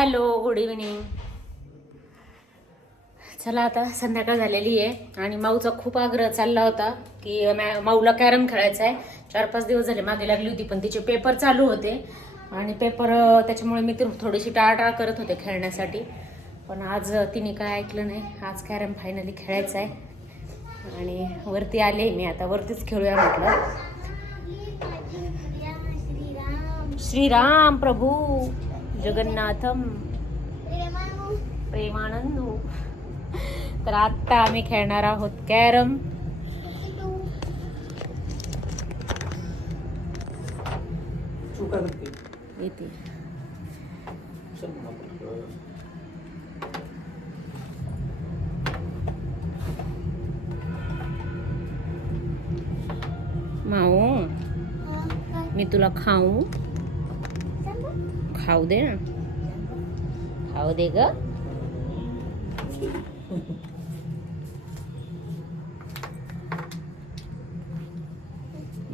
Hello good evening चला आता संध्याकाळ झालेली आहे आणि माऊचा खूप आग्रह चालला होता की मॅ- माऊला कॅरम खेळायचा आहे. चार पाच दिवस झाले मागे लागली होती पण तिचे पेपर चालू होते. आणि पेपर त्याच्यामुळे मी थोडीशी टाळाटाळ करत होते खेळण्यासाठी. पण आज तिने काय ऐकलं नाही. आज कॅरम फायनली खेळायचं आहे. आणि वरती आले मी आता. वरतीच खेळूया म्हटलं. श्रीराम प्रभू. जगन्नाथम। प्रेमानु प्रेमानंदू। तर आत्ता आम्ही खेळणार आहोत कॅरम। येते. माऊ? मी तुला खाऊ. खाऊ दे ना. खाऊ दे ग.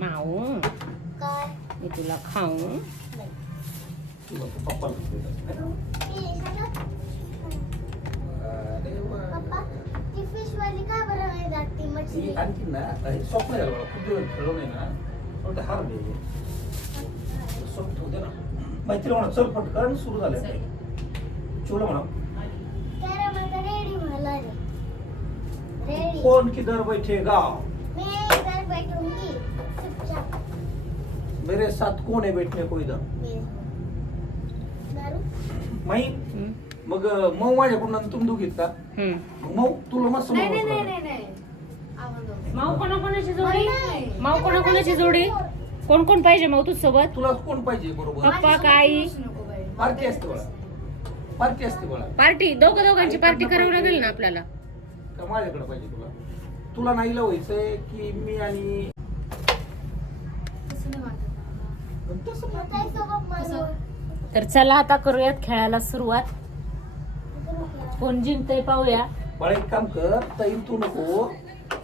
माऊ काय? मी तुला खाऊ. आणखी ना हे स्वप्न आहे बाबा खूप दिवस खेळलो नाही ना. हार दे. स्वप्न होते ना. मैत्री म्हणा चल पटकन सुरू झाले चोला. म्हणा. कोण किधर बैठेगा मैं इधर बैठूंगी चुपचाप. मेरे साथ कोण आहे बैठने को इधर माई. मग मऊ माझ्याकडून तुम दोघीत का? मऊ तुला मस्त नाही मऊ कोणाकोणाची जोडी? नाही. माऊ कोणाकोणाची जोडी? कोण कोण पाहिजे माऊ तुझ सोबत तुला कोण पाहिजे बरोबर? पप्पा काय? बसू नको बाई. पार्टी असते बळा पार्टी असते बळा पार्टी? दोघं दोघांची पार्टी करावी लागेल ना आपल्याला? का माझ्याकडे पाहिजे तुला? तुला नाही व्हायचंय की मी आणि तसं नाही मग तर चला आता करूयात खेळायला सुरुवात. कोण जिंकतंय पाहूया. बाळा एक काम कर ताई तू नको.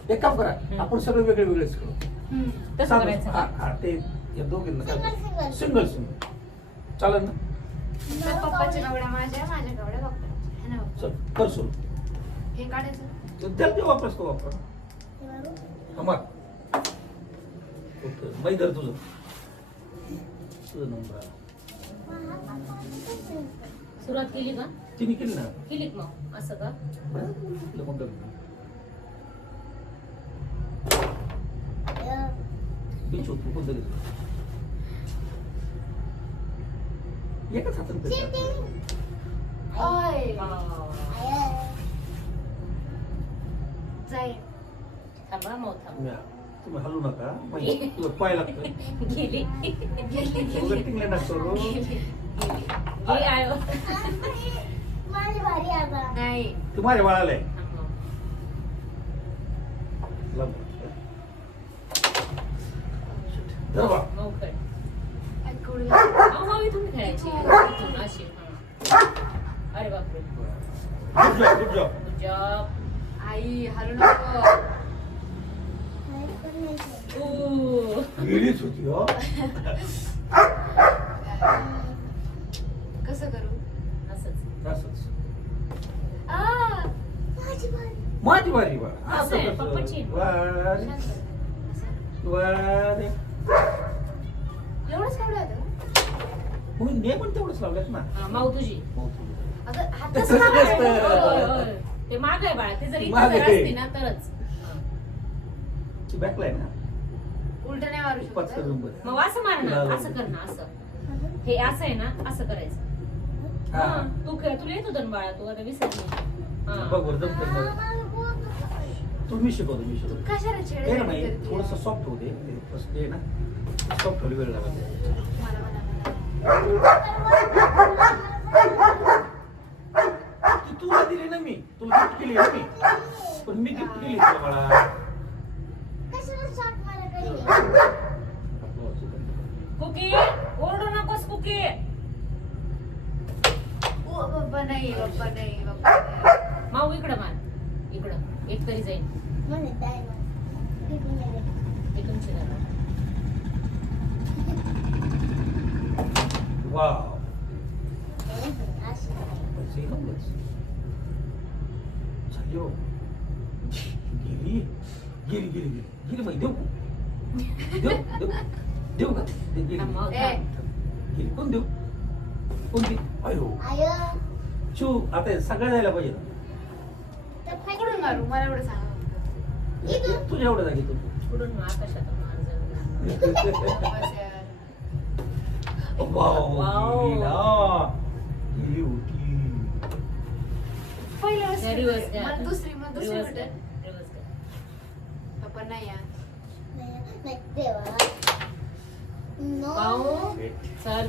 एक काम करा आपण सगळे वेगळे वेगळेच खेळू. हम्म. तसं. करायचं. हा, हा, ते या दोघींना. Single single. चालेल ना? तर पप्पाच्या कवड्या माझ्या माझ्या कवड्या पप्पाच्या है ना पप्पा? चल कर सुरू. हे काढायचं. तर त्याला ते वापस तो वापर. तुझं. तुझं नंबर आला. सुरुवात केली का? तिने केली ना? केली का मग. असं का? बरं? तुला कोणतं मी शोधतो कोणतं घेतो एकच हातात भेटतात. ओय जाईल थांबा म्या, तुम्ही हलू नका. तुला पाय गेली. गेली आयो नाही. तू माझ्या बाळाला आहे लांब. धर बा. मऊ खेळ आई कवडी अहो, मग इथून खेळायची इथून अशी हा. अरे बापरे. आई हलू नको. गेलीच होती हो. कसं करू? असंच. असंच. आ माझी बारी. बाळा असं पप्पाची. वारी, असं. वारी. ने पण तेवढंच लावल्यात ना. हा, माऊ तुझी अगं हात तसं कसं नसतं. काढायचं? होय, होय, होय. ते माग आहे बाळा ते जर इथं मागं जर आहे. असती ना तरच. ती ना. उलट नाही मारू पाच शकत. नंबर मग असं मार ना असं कर ना असं. हे असं आहे ना असं करायचं. हा. हा, तू खेळ तुला येत होतं ना बाळा तू आता विसरली. हा. बघ बरं जमतं हा, बघ. माझं पोट दुखतंय. तू मी शिकवतो मी शिकवतो कशाला ना नाही थोडस सॉफ्ट होते फर्स्ट डे ना सॉफ्ट होईल वेळ लागत तुला दिली ना मी. तुला गिफ्ट केली ना मी. पण मी गिफ्ट केली तुला बाळा. कुकी ओरडू नकोस कुकी. ओ बाबा नाही बाबा नाही बाबा. माऊ इकडं मार. इकडं. एक तरी जाईल म्हणे diamond. टिकून गेले. हे चालली हो गेली गेली गेली गेली गेली माहिती देऊ देऊ देऊ देऊ का दे, गेली थांब, ए. गेली कोण देऊ कोणती अयो आय शिव आता हे सगळं जायला पाहिजे कुठून मारू मला एवढं सांगा. तुझ्या एवढं जागी तू कुठून आकाशात मार जाऊ. बस यार. Wow wow. गेली ना. गेली होती पहिलं त्या वेळेस reverse द्या. मला दुसरी मला दुसरी Reverse द्या. भेटेल Reverse द्या. पप्पा नाही यार नाही, नाही, देवा. No. पाहू. चल